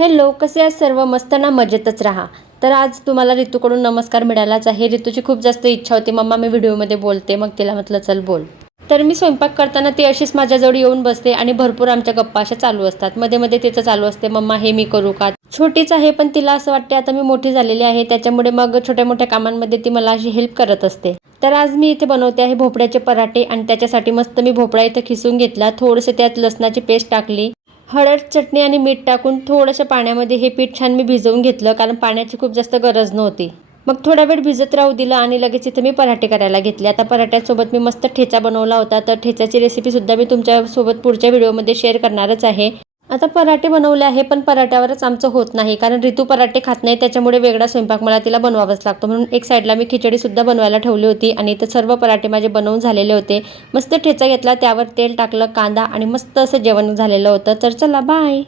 Hello कसे आहेत? सर्व मस्त ना मजेतच राहा. तर आज तुम्हाला ऋतूकडून नमस्कार मिळालाच आहे. ऋतूची खूप जास्त इच्छा होती. मम्मा मी व्हिडिओमध्ये बोलते. मग तिला म्हटलं चल बोल. तर मी स्वयंपाक करताना ती अशीच माझ्याजवळ येऊन बसते आणि भरपूर आमच्या गप्पा अशा चालू असतात. मध्ये मध्ये तिचं चालू असते मम्मा हे मी करू का? छोटीच आहे पण तिला असं वाटते आता मी मोठी झालेली आहे. त्याच्यामुळे मग छोट्या मोठ्या कामांमध्ये ती मला अशी हेल्प करत असते. तर आज मी इथे बनवते आहे भोपळ्याचे पराठे आणि त्याच्यासाठी मस्त मी भोपळा इथे खिसून घेतला. थोडंसं त्यात लसणाची पेस्ट टाकली. हळद चटणी आणि मीठ टाकून थोडंसं पाण्यामध्ये हे पीठ छान मी भिजवून घेतलं कारण पाण्याची खूप जास्त गरज नव्हती. मग थोडा वेळ भिजत राहू दिलं आणि लगेच इथे मी पराठे करायला घेतले. आता पराठ्यासोबत मी मस्त ठेचा बनवला होता. तर ठेच्याची रेसिपीसुद्धा मी तुमच्यासोबत पुढच्या व्हिडिओमध्ये शेअर करणारच आहे. आता पराठे बनवले आहे पण पराठ्यावरच आमचं होत नाही. कारण ऋतू पराठे खात नाही त्याच्यामुळे वेगळा स्वयंपाक मला तिला बनवावाच लागतो. म्हणून एक साईडला मी खिचडीसुद्धा बनवायला ठेवली होती आणि ते सर्व पराठे माझे बनवून झालेले होते. मस्त ठेचा घेतला त्यावर तेल टाकलं कांदा आणि मस्त असं जेवण झालेलं होतं. तर चला बाय